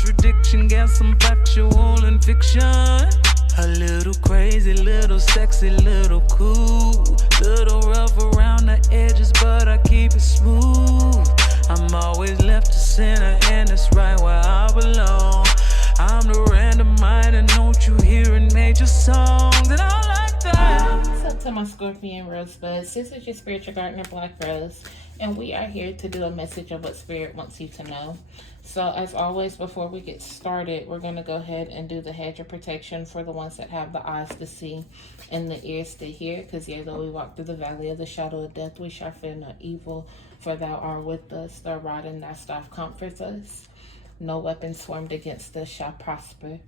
contradiction, got some factual and fiction. A little crazy, little sexy, little cool. Little rough around the edges, but I keep it smooth. I'm always left to center, and that's right where I belong. I'm the random mind, and don't you hear in major songs, and I like that. What's up to my Scorpion Rosebuds? This is your spiritual gardener, Black Rose, and we are here to do a message of what Spirit wants you to know. So as always, before we get started, we're going to go ahead and do the hedge of protection for the ones that have the eyes to see and the ears to hear, because yea, though we walk through the valley of the shadow of death, we shall fear no evil, for thou art with us. Thy rod and thy staff comforts us. No weapon formed against us shall prosper.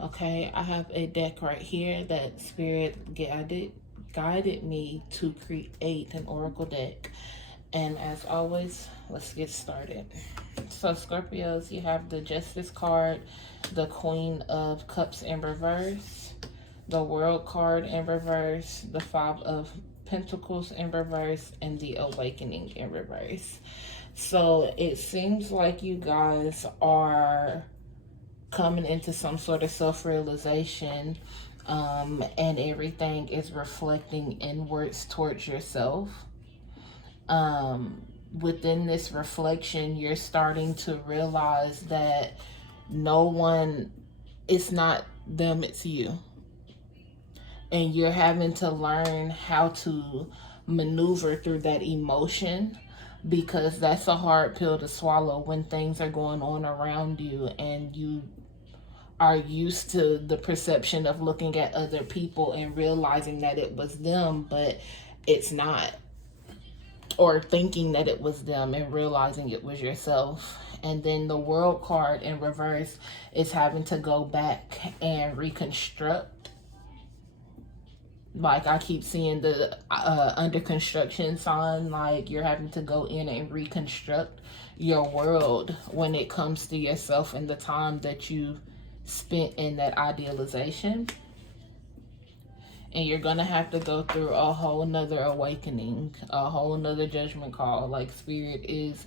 Okay, I have a deck right here that Spirit guided me to create an oracle deck. And as always, let's get started. So Scorpios, you have the Justice card, the Queen of Cups in reverse, the World card in reverse, the Five of Pentacles in reverse, and the Awakening in reverse. So it seems like you guys are coming into some sort of self-realization, and everything is reflecting inwards towards yourself. Within this reflection, you're starting to realize that it's not them, it's you. And you're having to learn how to maneuver through that emotion, because that's a hard pill to swallow when things are going on around you and you are used to the perception of looking at other people and realizing that it was them, but it's not. Or thinking that it was them and realizing it was yourself. And then the World card in reverse is having to go back and reconstruct. Like I keep seeing the under construction sign, like you're having to go in and reconstruct your world when it comes to yourself and the time that you spent in that idealization. And you're going to have to go through a whole nother awakening, a whole nother judgment call. Like Spirit is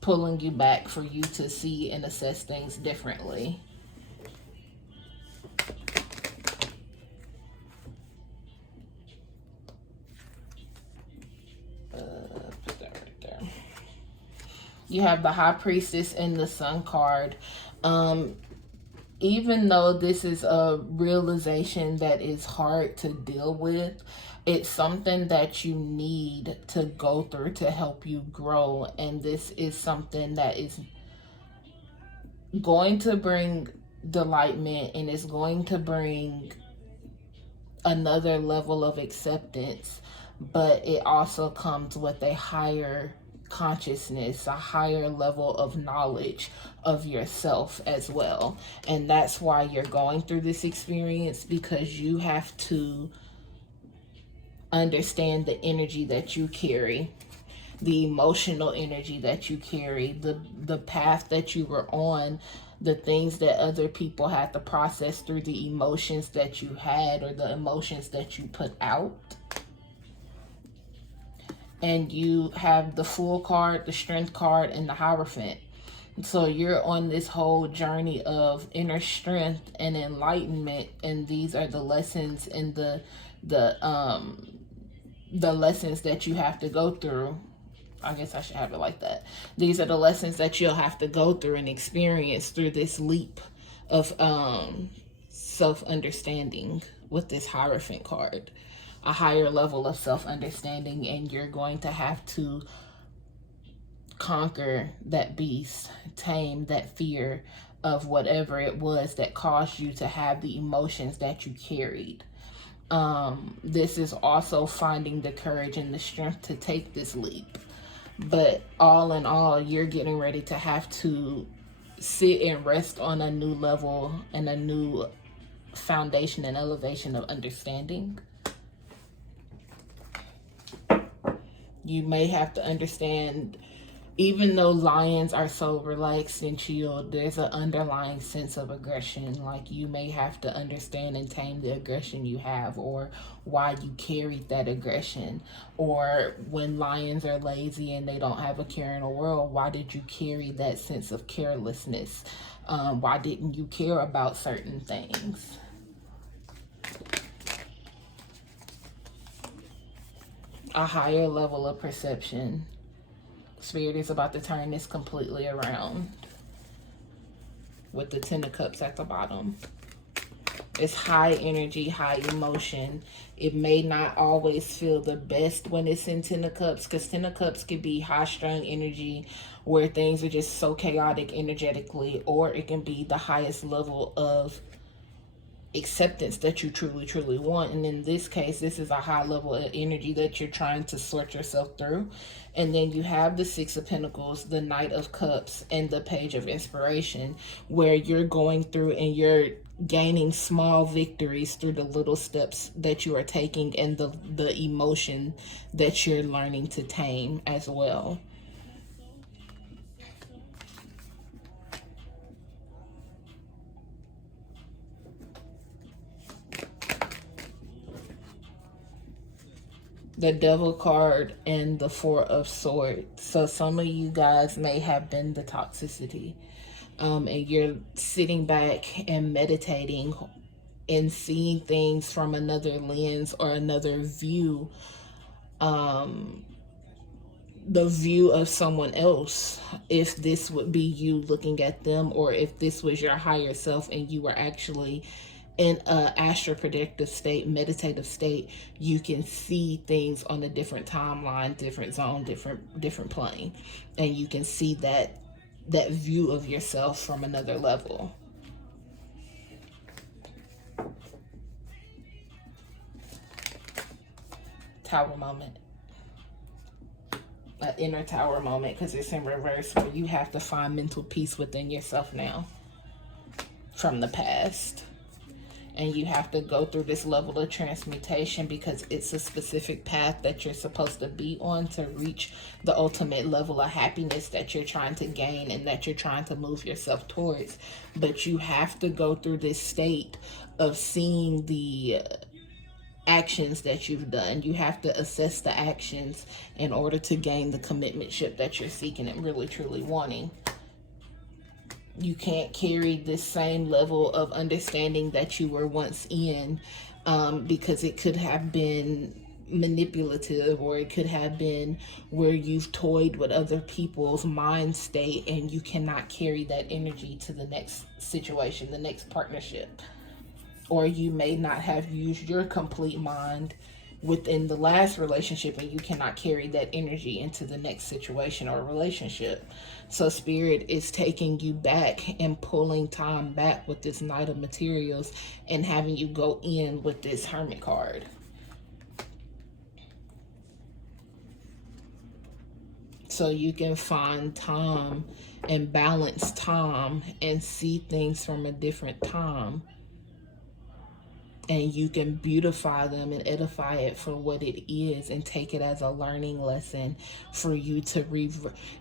pulling you back for you to see and assess things differently. Put that right there. You have the High Priestess and the Sun card. Even though this is a realization that is hard to deal with, it's something that you need to go through to help you grow. And this is something that is going to bring delightment, and it's going to bring another level of acceptance. But it also comes with a higher consciousness, a higher level of knowledge of yourself as well. And that's why you're going through this experience, because you have to understand the energy that you carry, the emotional energy that you carry, the path that you were on, the things that other people had to process through, the emotions that you had or the emotions that you put out. And you have the Fool card, the Strength card, and the Hierophant. So you're on this whole journey of inner strength and enlightenment, and these are the lessons and the lessons that you have to go through. I guess I should have it like that. These are the lessons that you'll have to go through and experience through this leap of self-understanding with this Hierophant card. A higher level of self-understanding, and you're going to have to conquer that beast, tame that fear of whatever it was that caused you to have the emotions that you carried. This is also finding the courage and the strength to take this leap. But all in all, you're getting ready to have to sit and rest on a new level and a new foundation and elevation of understanding. You may have to understand even though lions are so relaxed and chilled, there's an underlying sense of aggression. Like, you may have to understand and tame the aggression you have, or why you carried that aggression. Or when lions are lazy and they don't have a care in the world, why did you carry that sense of carelessness? Why didn't you care about certain things? A higher level of perception. Spirit is about to turn this completely around with the Ten of Cups at the bottom. It's high energy, high emotion. It may not always feel the best when it's in Ten of Cups, because Ten of Cups could be high-strung energy where things are just so chaotic energetically, or it can be the highest level of acceptance that you truly want. And in this case, this is a high level of energy that you're trying to sort yourself through. And then you have the Six of Pentacles, the Knight of Cups, and the Page of Inspiration, where you're going through and you're gaining small victories through the little steps that you are taking, and the emotion that you're learning to tame as well. The Devil card and the Four of Swords. So some of you guys may have been the toxicity. And you're sitting back and meditating and seeing things from another lens or another view. The view of someone else, if this would be you looking at them, or if this was your higher self and you were actually in a astral projective state, meditative state, you can see things on a different timeline, different zone, different plane, and you can see that view of yourself from another level. Tower moment. An inner tower moment, because it's in reverse, where you have to find mental peace within yourself now from the past. And you have to go through this level of transmutation, because it's a specific path that you're supposed to be on to reach the ultimate level of happiness that you're trying to gain and that you're trying to move yourself towards. But you have to go through this state of seeing the actions that you've done. You have to assess the actions in order to gain the commitmentship that you're seeking and really truly wanting. You can't carry this same level of understanding that you were once in, because it could have been manipulative, or it could have been where you've toyed with other people's mind state, and you cannot carry that energy to the next situation, the next partnership. Or you may not have used your complete mind within the last relationship, and you cannot carry that energy into the next situation or relationship. So Spirit is taking you back and pulling time back with this Knight of Materials, and having you go in with this Hermit card. So you can find time and balance time and see things from a different time. And you can beautify them and edify it for what it is, and take it as a learning lesson for you to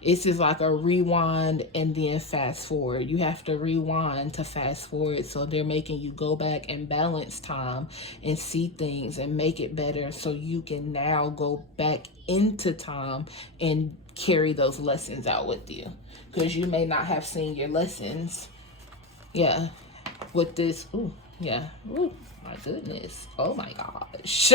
This is like a rewind and then fast forward. You have to rewind to fast forward. So they're making you go back and balance time and see things and make it better, so you can now go back into time and carry those lessons out with you. Because you may not have seen your lessons. Yeah. With this. Ooh. Yeah. Ooh. My goodness. Oh my gosh.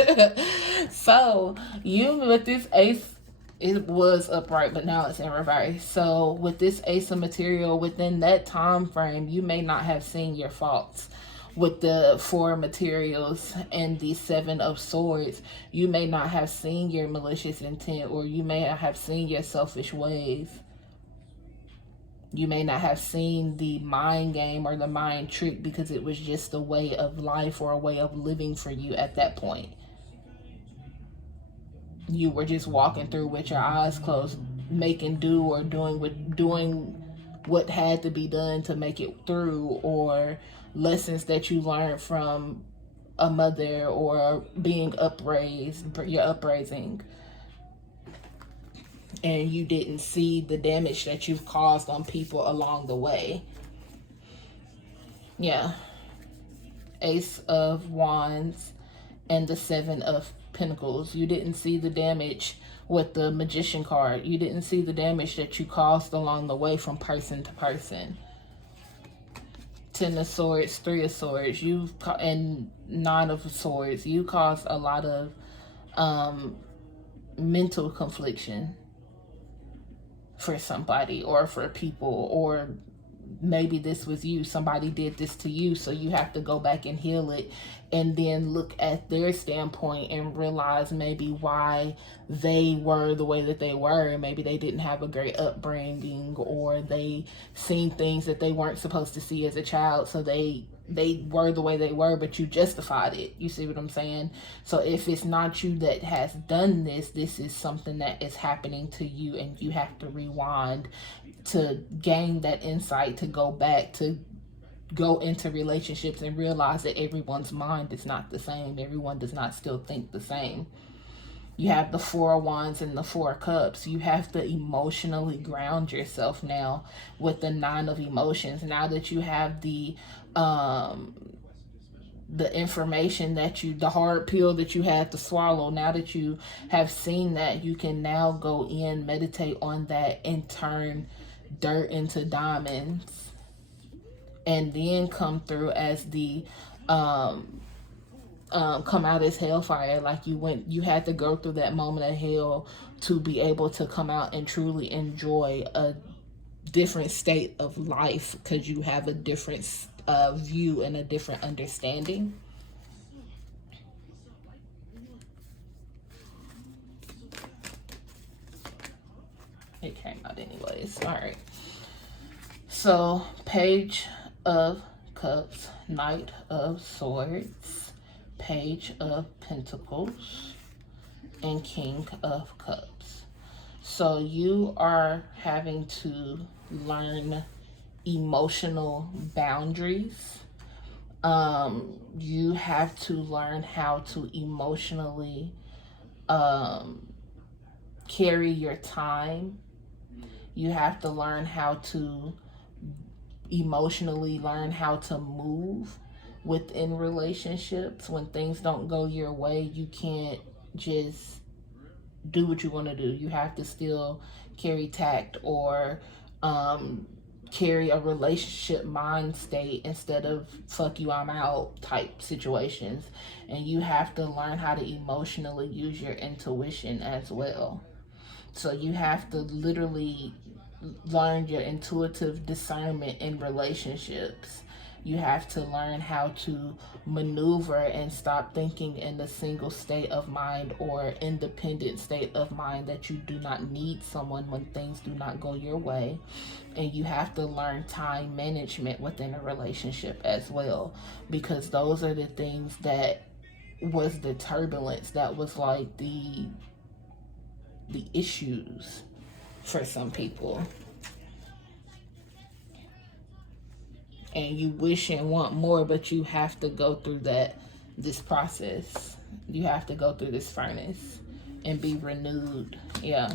So you, with this Ace, it was upright, but now it's in reverse. So with this Ace of Material, within that time frame, you may not have seen your faults. With the Four of Materials and the Seven of Swords, you may not have seen your malicious intent, or you may not have seen your selfish ways. You may not have seen the mind game or the mind trick, because it was just a way of life or a way of living for you at that point. You were just walking through with your eyes closed, making do, or doing what had to be done to make it through, or lessons that you learned from a mother, or being upraised, your upraising. and you didn't see the damage that you've caused on people along the way. Yeah. Ace of Wands and the Seven of Pentacles. You didn't see the damage with the Magician card. You didn't see the damage that you caused along the way from person to person. Ten of Swords, Three of Swords, and Nine of Swords. You caused a lot of mental confliction for somebody or for people, or maybe this was you. Somebody did this to you, so you have to go back and heal it, and then look at their standpoint and realize maybe why they were the way that they were. Maybe they didn't have a great upbringing, or they seen things that they weren't supposed to see as a child, so they were the way they were, but you justified it. You see what I'm saying? So if it's not you that has done this, this is something that is happening to you, and you have to rewind to gain that insight, to go back, to go into relationships and realize that everyone's mind is not the same. Everyone does not still think the same. You have the Four of Wands and the Four of Cups. You have to emotionally ground yourself now with the Nine of Emotions. Now that you have the information that the hard pill that you had to swallow, now that you have seen that, you can now go in, meditate on that, and turn dirt into diamonds, and then come through as the come out as hellfire. Like you had to go through that moment of hell to be able to come out and truly enjoy a different state of life, because you have a different view and a different understanding. It came out anyways. All right. So, Page of Cups, Knight of Swords, Page of Pentacles, and King of Cups. So you are having to learn emotional boundaries. You have to learn how to emotionally carry your time. You have to learn how to emotionally learn how to move within relationships. When things don't go your way, you can't just do what you want to do. You have to still carry tact, or carry a relationship mind state instead of fuck you, I'm out type situations. And you have to learn how to emotionally use your intuition as well. So you have to literally learn your intuitive discernment in relationships. You have to learn how to maneuver and stop thinking in a single state of mind or independent state of mind that you do not need someone when things do not go your way. And you have to learn time management within a relationship as well, because those are the things that was the turbulence, that was like the issues for some people. And you wish and want more, but you have to go through this process. You have to go through this furnace and be renewed. Yeah.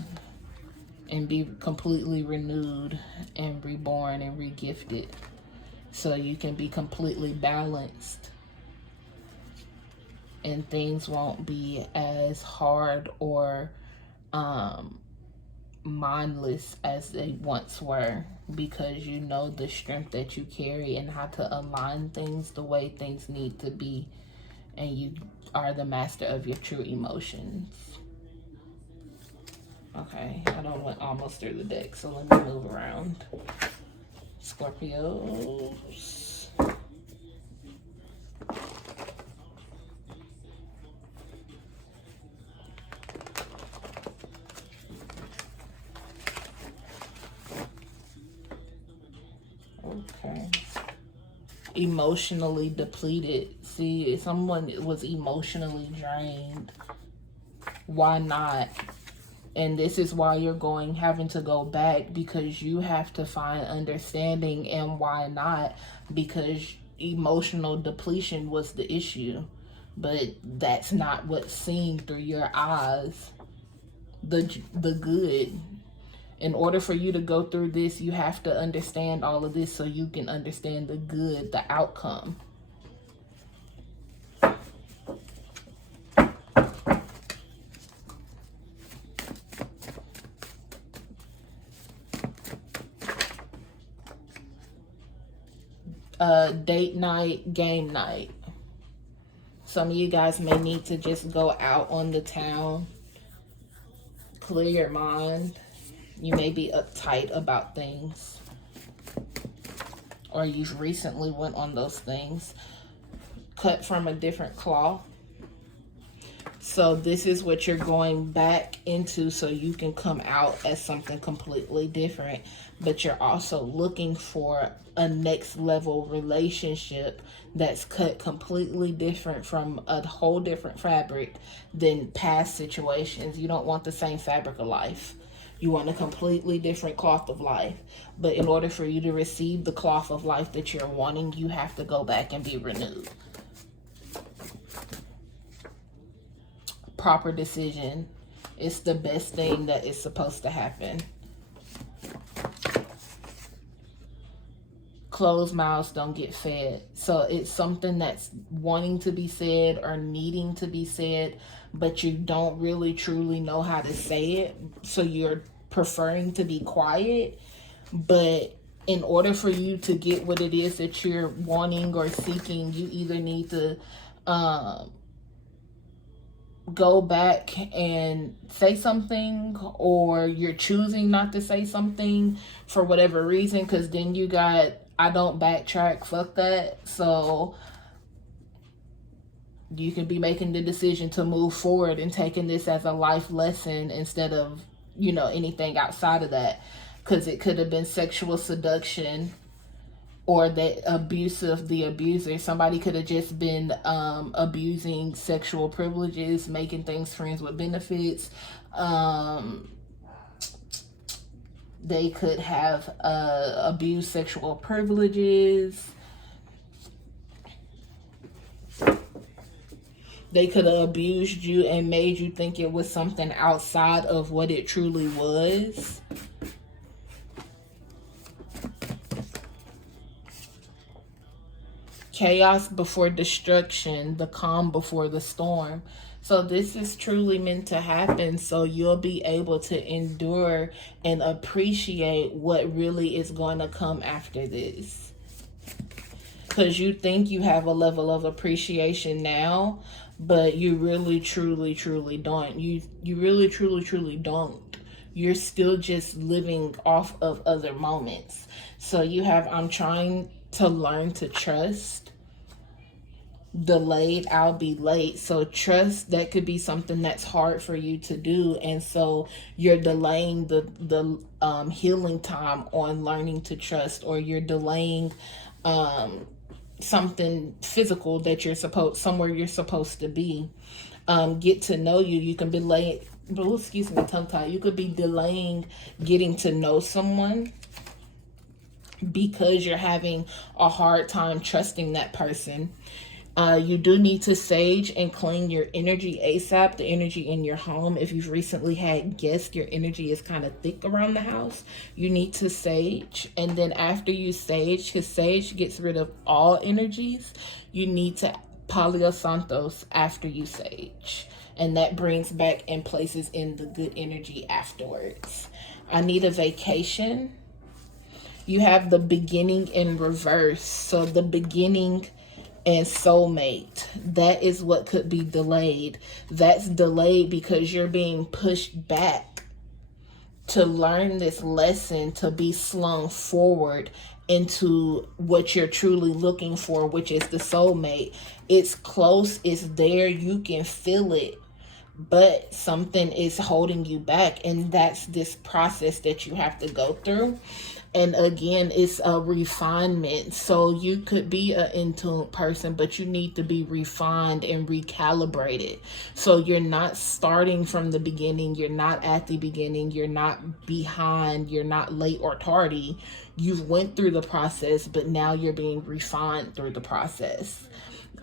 And be completely renewed and reborn and regifted, so you can be completely balanced and things won't be as hard or mindless as they once were, because you know the strength that you carry and how to align things the way things need to be, and you are the master of your true emotions. Okay, I done went almost through the deck, so let me move around. Scorpios. Okay. Emotionally depleted. See, if someone was emotionally drained, why not? And this is why you're having to go back, because you have to find understanding. And why not? Because emotional depletion was the issue, but that's not what's seen through your eyes. The good, In order for you to go through this, you have to understand all of this so you can understand the good, the outcome. Date night, game night. Some of you guys may need to just go out on the town, clear your mind. You may be uptight about things, or you've recently went on those things. Cut from a different cloth. So this is what you're going back into so you can come out as something completely different. But you're also looking for a next level relationship that's cut completely different from a whole different fabric than past situations. You don't want the same fabric of life. You want a completely different cloth of life. But in order for you to receive the cloth of life that you're wanting, you have to go back and be renewed. Proper decision. It's the best thing that is supposed to happen. Closed mouths don't get fed. So it's something that's wanting to be said or needing to be said, but you don't really truly know how to say it. So you're preferring to be quiet. But in order for you to get what it is that you're wanting or seeking, you either need to go back and say something, or you're choosing not to say something for whatever reason, because then you got, I don't backtrack, fuck that. So you can be making the decision to move forward and taking this as a life lesson instead of, you know, anything outside of that, because it could have been sexual seduction or the abuser. Somebody could have just been abusing sexual privileges, making things friends with benefits. They could have abused sexual privileges. They could have abused you and made you think it was something outside of what it truly was. Chaos before destruction, the calm before the storm. So this is truly meant to happen so you'll be able to endure and appreciate what really is going to come after this. Because you think you have a level of appreciation now, but you really, truly, truly don't. You really, truly, truly don't. You're still just living off of other moments. So you have, I'm trying to learn to trust. Delayed, I'll be late. So trust, that could be something that's hard for you to do, and so you're delaying the healing time on learning to trust, or you're delaying something physical that you're somewhere you're supposed to be. Get to know you. You can be late. Excuse me, tongue tie. You could be delaying getting to know someone because you're having a hard time trusting that person. You do need to sage and clean your energy ASAP, the energy in your home. If you've recently had guests, your energy is kind of thick around the house. You need to sage. And then after you sage, because sage gets rid of all energies, you need to Palo Santos after you sage. And that brings back and places in the good energy afterwards. I need a vacation. You have the beginning in reverse. So the beginning and soulmate, that is what could be delayed. That's delayed because you're being pushed back to learn this lesson, to be slung forward into what you're truly looking for, which is the soulmate. It's close, it's there, you can feel it, but something is holding you back, and that's this process that you have to go through. And again, it's a refinement. So you could be an in tune person, but you need to be refined and recalibrated. So you're not starting from the beginning. You're not at the beginning. You're not behind. You're not late or tardy. You've went through the process, but now you're being refined through the process.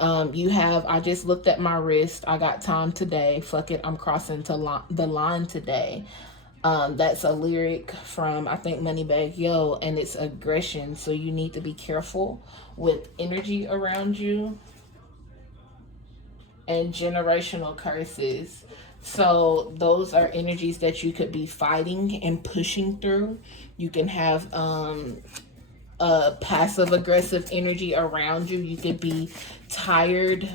I just looked at my wrist. I got time today. Fuck it. I'm crossing to the line today. That's a lyric from, I think, Moneybagg Yo, and it's aggression. So you need to be careful with energy around you and generational curses. So those are energies that you could be fighting and pushing through. You can have passive aggressive energy around you. You could be tired,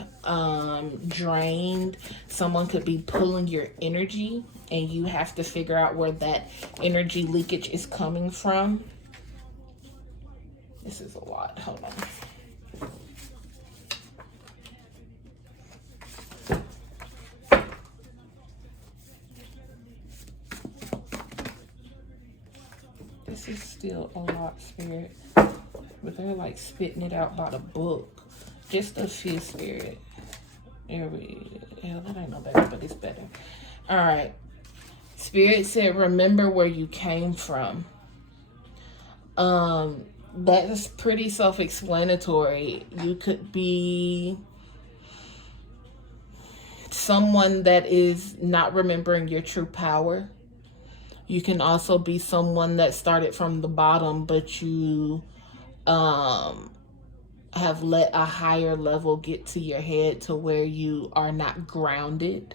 drained. Someone could be pulling your energy, and you have to figure out where that energy leakage is coming from. This is a lot. Hold on. This is still a lot, Spirit. But they're like spitting it out by the book. Just a few, Spirit. Hell, that ain't no better, but it's better. All right. Spirit said, remember where you came from. That is pretty self-explanatory. You could be someone that is not remembering your true power. You can also be someone that started from the bottom, but you have let a higher level get to your head to where you are not grounded.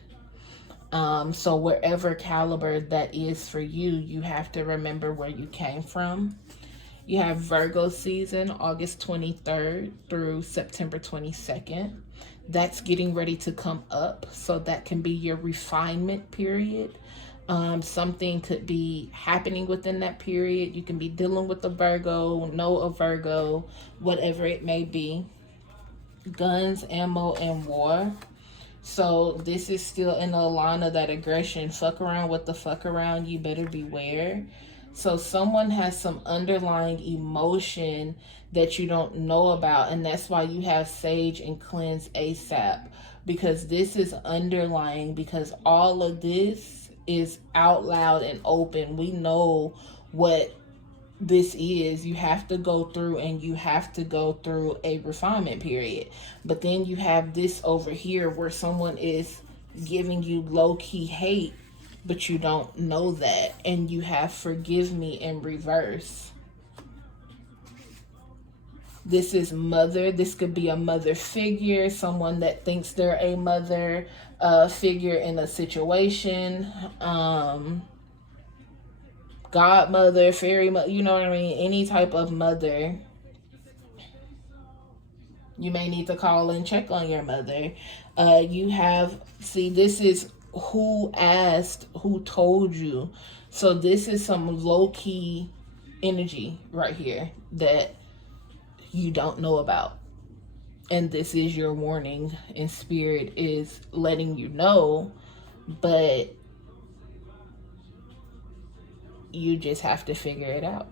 So wherever caliber that is for you, you have to remember where you came from. You have Virgo season, August 23rd through September 22nd. That's getting ready to come up. So that can be your refinement period. Something could be happening within that period. You can be dealing with a Virgo, know a Virgo, whatever it may be. Guns, ammo, and war. So this is still in the line of that aggression. Fuck around with the fuck around. You better beware. So someone has some underlying emotion that you don't know about. And that's why you have Sage and Cleanse ASAP. Because this is underlying. Because all of this is out loud and open. We know what this is. You have to go through, and you have to go through a refinement period. But then you have this over here where someone is giving you low-key hate, but you don't know that. And you have forgive me in reverse. This is mother. This could be a mother figure, someone that thinks they're a mother figure in a situation. Godmother, fairy mother, you know what I mean? Any type of mother. You may need to call and check on your mother. You have, see, this is who asked, who told you. So this is some low-key energy right here that you don't know about. And this is your warning, and Spirit is letting you know, but you just have to figure it out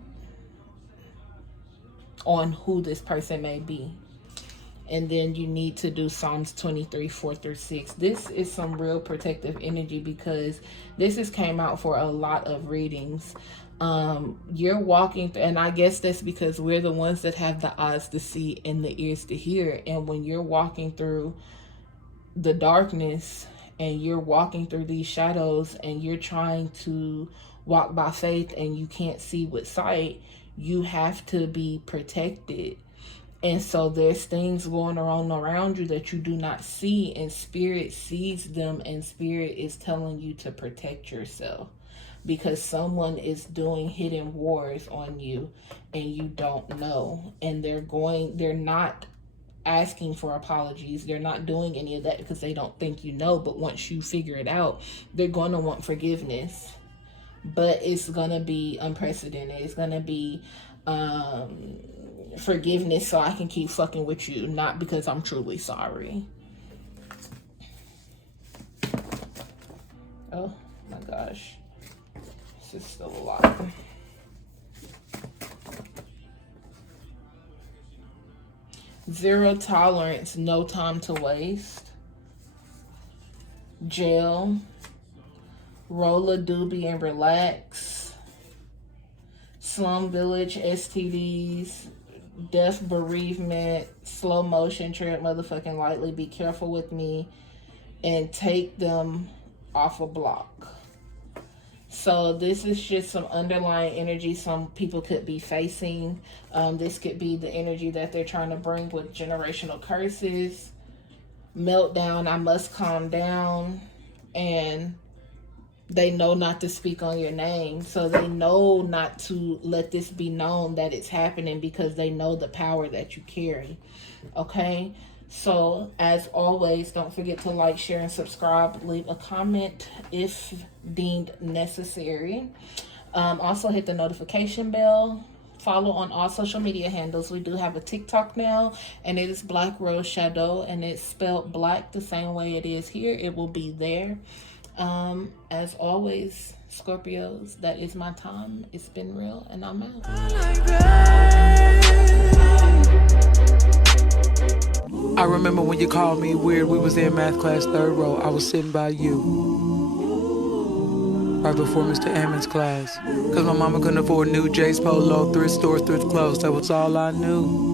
on who this person may be. And then you need to do Psalms 23, 4-6. This is some real protective energy, because this has came out for a lot of readings. You're walking through, and I guess that's because we're the ones that have the eyes to see and the ears to hear. And when you're walking through the darkness and you're walking through these shadows and you're trying to walk by faith and you can't see with sight, you have to be protected. And so there's things going on around you that you do not see, and Spirit sees them, and Spirit is telling you to protect yourself. Because someone is doing hidden wars on you and you don't know. And they're not asking for apologies. They're not doing any of that because they don't think you know. But once you figure it out, they're going to want forgiveness. But it's going to be unprecedented. It's going to be forgiveness so I can keep fucking with you. Not because I'm truly sorry. Oh my gosh. This is still a lot. Zero tolerance, no time to waste. Jail. Roll a doobie and relax. Slum village, STDs. Death, bereavement. Slow motion, tread motherfucking lightly. Be careful with me. And take them off a block. So this is just some underlying energy some people could be facing. This could be the energy that they're trying to bring with generational curses, meltdown, I must calm down, and they know not to speak on your name. So they know not to let this be known that it's happening because they know the power that you carry. Okay? So, as always, don't forget to like, share, and subscribe. Leave a comment if deemed necessary. Also, hit the notification bell. Follow on all social media handles. We do have a TikTok now, and it is BlaqueRoseShadeaux, and it's spelled black the same way it is here. It will be there. As always, Scorpios, that is my time. It's been real, and I'm out. I remember when you called me weird. We was in math class, 3rd row. I was sitting by you, right before Mr. Ammons' class. Cause my mama couldn't afford new J's Polo, thrift stores, thrift clothes. That was all I knew.